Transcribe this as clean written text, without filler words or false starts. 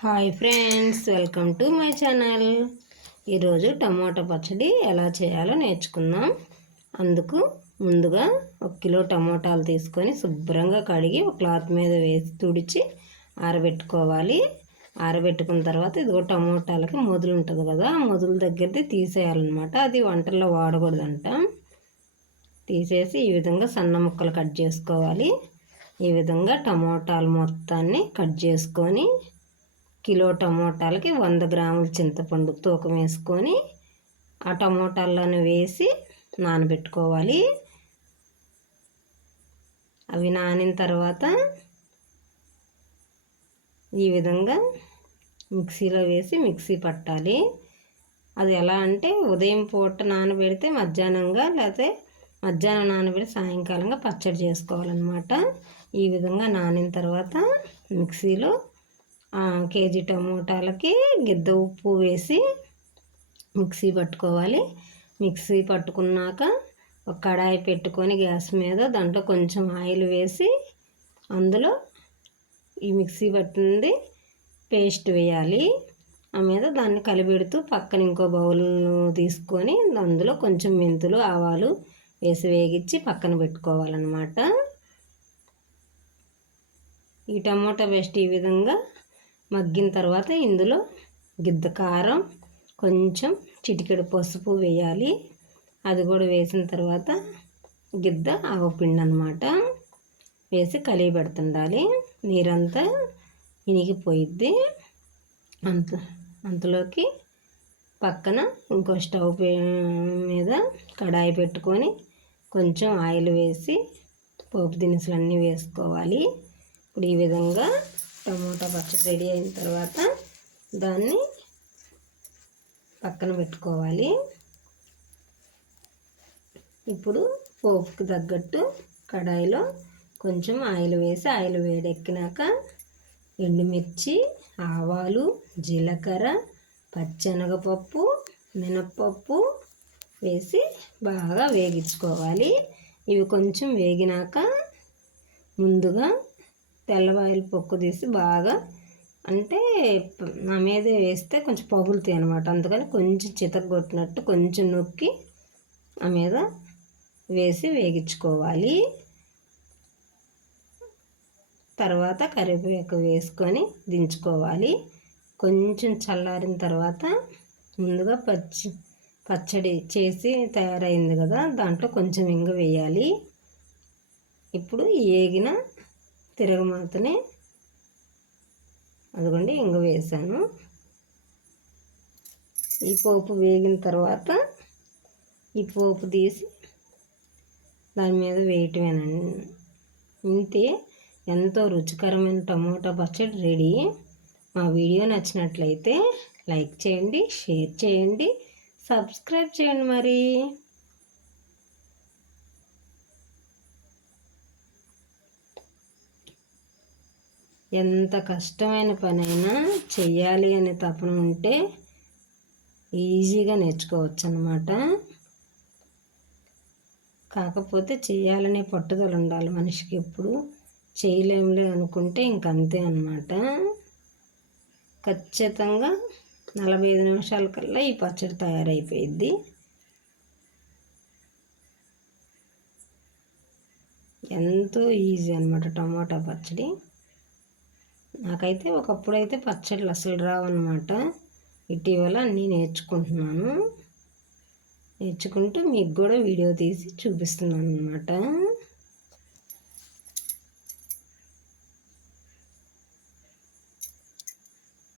Hi friends, welcome to my channel. ఈరోజు టమాటా పచ్చడి ఎలా చేయాలో నేర్చుకుందాం. అందుకు ముందుగా 1 కిలో టమాటాలు తీసుకొని శుభ్రంగా కడిగి ఒక క్లాత్ మీద వేసి తుడిచి ఆరబెట్టుకోవాలి. ఆరబెట్టుకున్న తర్వాత ఇదిగో టమాటాలకి మొదలు ఉంటుంది కదా, ఆ మొదలు దగ్గరది తీసేయాలన్నమాట. అది వంటల్లో వాడకూడదంట. తీసేసి ఈ విధంగా సన్న ముక్కలు కట్ చేసుకోవాలి. ఈ విధంగా టమాటాలు మొత్తాన్ని కట్ చేసుకొని కిలో టమోటాలకి 100 గ్రాముల చింతపండు తూకం వేసుకొని ఆ టమోటాలను వేసి నానబెట్టుకోవాలి. అవి నానిన తర్వాత ఈ విధంగా మిక్సీలో వేసి మిక్సీ పట్టాలి. అది ఎలా అంటే ఉదయం పూట నానబెడితే మధ్యాహ్నంగా, లేకపోతే మధ్యాహ్నం నానబెడితే సాయంకాలంగా పచ్చడి చేసుకోవాలన్నమాట. ఈ విధంగా నానిన తర్వాత మిక్సీలో కేజీ టమోటాలకి గిద్ద ఉప్పు వేసి మిక్సీ పట్టుకోవాలి. మిక్సీ పట్టుకున్నాక ఒక కడాయి పెట్టుకొని గ్యాస్ మీద దాంట్లో కొంచెం ఆయిల్ వేసి అందులో ఈ మిక్సీ పట్టింది పేస్ట్ వేయాలి. ఆ మీద దాన్ని కలిపెడుతూ పక్కన ఇంకో బౌల్ తీసుకొని అందులో కొంచెం మెంతులు, ఆవాలు వేసి వేగించి పక్కన పెట్టుకోవాలన్నమాట. ఈ టమోటా పేస్ట్ ఈ విధంగా మగ్గిన తర్వాత ఇందులో గిద్ద కారం, కొంచెం చిటికెడు పసుపు వేయాలి. అది కూడా వేసిన తర్వాత గిద్ద ఆవపిండి అన్నమాట వేసి కలిగి పెడుతుండాలి. నీరంతా ఇనిగిపోయిద్ది. అంతలోకి పక్కన ఇంకో స్టవ్ మీద కడాయి పెట్టుకొని కొంచెం ఆయిల్ వేసి పోపు దినుసులన్నీ వేసుకోవాలి. ఇప్పుడు ఈ విధంగా టమోటా పచ్చడి రెడీ అయిన తర్వాత దాన్ని పక్కన పెట్టుకోవాలి. ఇప్పుడు పోపుకి తగ్గట్టు కడాయిలో కొంచెం ఆయిల్ వేసి ఆయిల్ వేడెక్కినాక ఎండుమిర్చి, ఆవాలు, జీలకర్ర, పచ్చెనగపప్పు, మినప్పప్పు వేసి బాగా వేగించుకోవాలి. ఇవి కొంచెం వేగినాక ముందుగా తెల్లవాయిల పొక్కు తీసి బాగా అంటే నా మీదే వేస్తే కొంచెం పగులుతాయి అన్నమాట. అందుకని కొంచెం చితగొట్టినట్టు కొంచెం నొక్కి ఆ మీద వేసి వేగించుకోవాలి. తర్వాత కరివేపాకు వేసుకొని దించుకోవాలి. కొంచెం చల్లారిన తర్వాత ముందుగా పచ్చడి చేసి తయారైంది కదా, దాంట్లో కొంచెం ఇంగ వేయాలి. ఇప్పుడు ఏగిన తిరగమాతని అదిగోండి ఇంగ వేసాను. ఈ పోపు వేగిన తర్వాత ఈ పోపు తీసి దాని మీద వేయటమేనండి. ఇంతే, ఎంతో రుచికరమైన టమోటా పచ్చడి రెడీ. మా వీడియో నచ్చినట్లయితే లైక్ చేయండి, షేర్ చేయండి, సబ్స్క్రైబ్ చేయండి. మరి ఎంత కష్టమైన పనైనా చెయ్యాలి అనే తపన ఉంటే ఈజీగా నేర్చుకోవచ్చు అన్నమాట. కాకపోతే చేయాలనే పట్టుదల ఉండాలి మనిషికి. ఎప్పుడు చేయలేములే అనుకుంటే ఇంకంతే అన్నమాట. ఖచ్చితంగా 45 నిమిషాల కల్లా ఈ పచ్చడి తయారైపోయిద్ది. ఎంతో ఈజీ అన్నమాట టమాటా పచ్చడి. నాకైతే ఒకప్పుడైతే పచ్చళ్ళు అసలు రావన్నమాట. ఇటీవల అన్నీ నేర్చుకుంటున్నాను. నేర్చుకుంటూ మీకు కూడా వీడియో తీసి చూపిస్తున్నాను అన్నమాట.